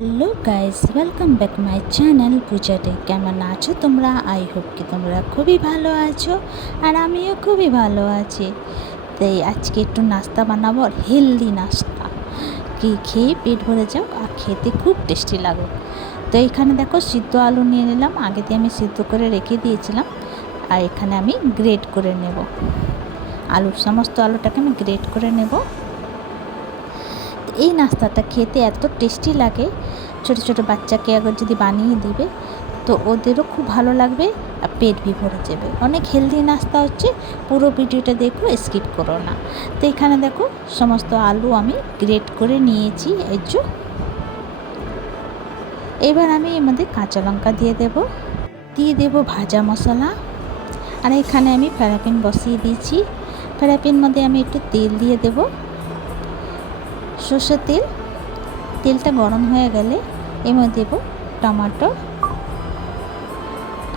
Hello guys, welcome back my channel পূজাতে। কেমন আছো তোমরা? আই হোপ কি তোমরা খুবই ভালো আছো, আর আমিও খুবই ভালো আছি। তাই আজকে একটু নাস্তা বানাবো, আর হেলদি নাস্তা, কি খেয়ে পেট ভরে যাও আর খেতে খুব টেস্টি লাগো। তো এখানে দেখো সিদ্ধ আলু নিয়ে নিলাম, আগে দিয়ে আমি সিদ্ধ করে রেখে দিয়েছিলাম। আর এখানে আমি গ্রেট করে নেব সমস্ত আলুটাকে আমি গ্রেট করে নেব। এই নাস্তাটা খেতে এত টেস্টি লাগে, ছোটো ছোটো বাচ্চাকে একবার যদি বানিয়ে দিবে তো ওদেরও খুব ভালো লাগবে আর পেট ভি ভরে যাবে। অনেক হেলদি নাস্তা হচ্ছে, পুরো ভিডিওটা দেখো, স্কিপ করো না। তো এখানে দেখো সমস্ত আলু আমি গ্রেট করে নিয়েছি। এবার আমি এর মধ্যে কাঁচা লঙ্কা দিয়ে দেব ভাজা মশলা। আর এখানে আমি ফ্রাইপ্যান বসিয়ে দিয়েছি। ফ্রাইপ্যানের মধ্যে আমি একটু তেল দিয়ে দেব, সর্ষের তেল। তেলটা গরম হয়ে গেলে এর মধ্যে দেবো টমেটো,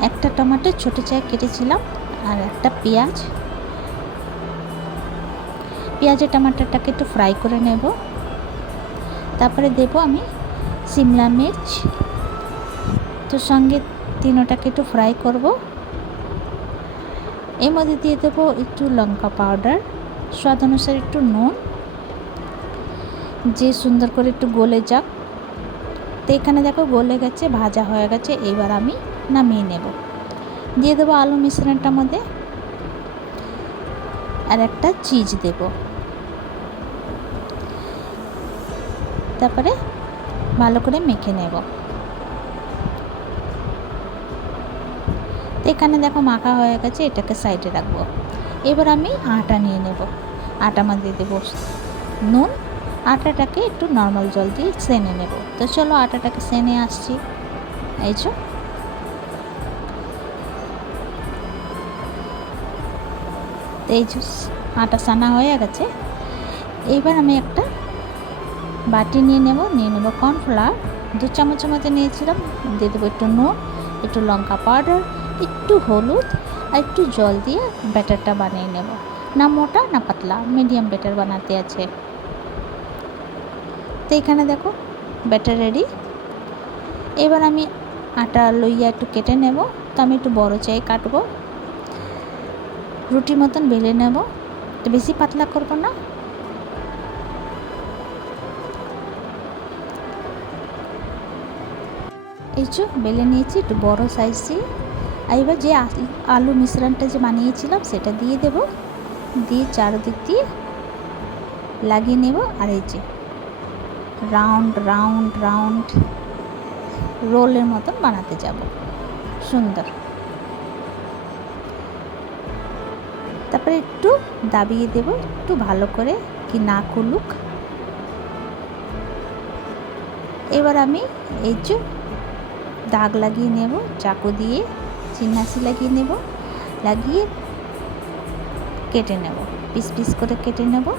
একটা টমেটো ছোটো চায় কেটেছিলাম, আর একটা পেঁয়াজের টমেটোটাকে একটু ফ্রাই করে নেব। তারপরে দেব আমি সিমলা মির্চ, তো সঙ্গে তিনোটাকে একটু ফ্রাই করব। এর মধ্যে দিয়ে দেবো একটু লঙ্কা পাউডার, স্বাদ অনুসারে একটু নুন, যে সুন্দর করে একটু গলে যাক। তো এখানে দেখো গলে গেছে, ভাজা হয়ে গেছে। এবার আমি নামিয়ে নেব। দিয়ে দেবো আলু মিশ্রণটার মধ্যে, আর একটা চিজ দেব। তারপরে ভালো করে মেখে নেব। তো এখানে দেখো মাখা হয়ে গেছে, এটাকে সাইডে রাখবো। এবার আমি আটা নিয়ে নেব। আটা মধ্যে দেবো নুন। আটাটাকে একটু নর্মাল জল দিয়ে সেনে নেব। তো চলো আটাটাকে সেনে আসছি। এই যে আটা সানা হয়ে গেছে। এইবার আমি একটা বাটি নিয়ে নেব কর্নফ্লাওয়ার 2 চামচের মতো নিয়েছিলাম। দিয়ে দেবো একটু নুন, একটু লঙ্কা পাউডার, একটু হলুদ, আর একটু জল দিয়ে ব্যাটারটা বানিয়ে নেব। না মোটা না পাতলা, মিডিয়াম ব্যাটার বানাতে আছে। তো এখানে দেখো ব্যাটার রেডি। এবার আমি আটা লইয়া একটু কেটে নেব। তো আমি একটু বড় চাই কাটবো, রুটি মতন বেলে নেব। তো বেশি পাতলা করব না। এই যে বেলে নিয়েছি একটু বড় সাইজ দিয়ে। আর এবার যে আলু মিশ্রণটা যে বানিয়েছিলাম সেটা দিয়ে দেব, দিয়ে চারদিক দিয়ে লাগিয়ে নেব। আর এই যে রাউন্ড রাউন্ড রাউন্ড রোলের মতন বানাতে যাব সুন্দর। তারপরে একটু দাবিয়ে দেব, একটু ভালো করে কি না খুলুক। এবার আমি এই যে দাগ লাগিয়ে নেব, চাকু দিয়ে চিন্নাসি লাগিয়ে নেব, লাগিয়ে কেটে নেব, পিস পিস করে কেটে নেব।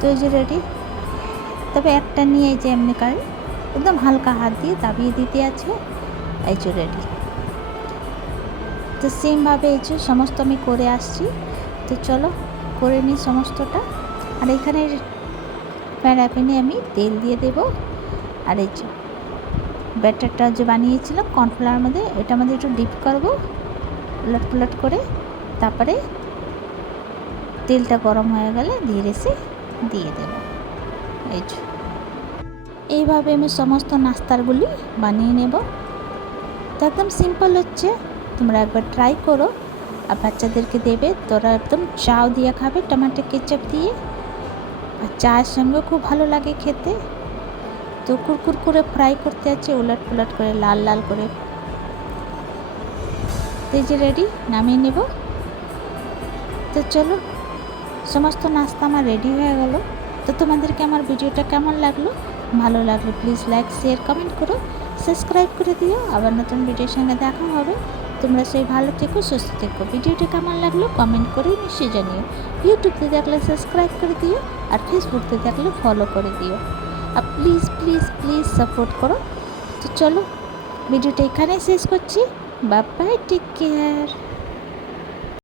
তো এই যে রেডি। তবে একটা নিয়ে এই যে এমনি করে একদম হালকা হাত দিয়ে দাবিয়ে দিতে আছে। এই যে রেডি। তো সেমভাবে এই যে সমস্ত আমি করে আসছি। তো চলো করে নিই সমস্তটা। আর এখানে প্যানে আমি তেল দিয়ে দেব। আর এই যে ব্যাটারটা যে বানিয়েছিলাম কর্নফ্লাওয়ার মধ্যে, এটার মধ্যে একটু ডিপ করবো উলট পুলট করে। তারপরে তেলটা গরম হয়ে গেলে ধীরে সে দিয়ে দেব। এইভাবে আমি সমস্ত নাস্তারগুলি বানিয়ে নেব। তো একদম সিম্পল হচ্ছে, তোমরা একবার ট্রাই করো। আর বাচ্চাদেরকে দেবে, তোরা একদম চাও দিয়ে খাবে টমেটো কেচাপ দিয়ে, আর চায়ের সঙ্গেও খুব ভালো লাগে খেতে। তো কুরকুর করে ফ্রাই করতে আছে উলট পুলট করে, লাল লাল করে। তো এই যে রেডি, নামিয়ে নেব। তো চলো সমস্ত নাস্তা আমার রেডি হয়ে গেল। তো তোমাদেরকে আমার ভিডিওটা কেমন লাগলো? ভালো লাগলে প্লিজ লাইক শেয়ার কমেন্ট করো, সাবস্ক্রাইব করে দিও। আবার নতুন ভিডিওর সঙ্গে দেখা হবে। তোমরা সেই ভালো থেকো, সুস্থ থেকো। ভিডিওটা কেমন লাগলো কমেন্ট করে নিশ্চয়ই জানিও। ইউটিউবতে দেখলে সাবস্ক্রাইব করে দিও, আর ফেসবুকতে দেখলে ফলো করে দিও। আর প্লিজ প্লিজ প্লিজ সাপোর্ট করো। তো চলো ভিডিওটা এখানেই শেষ করছি। Bye bye, take care.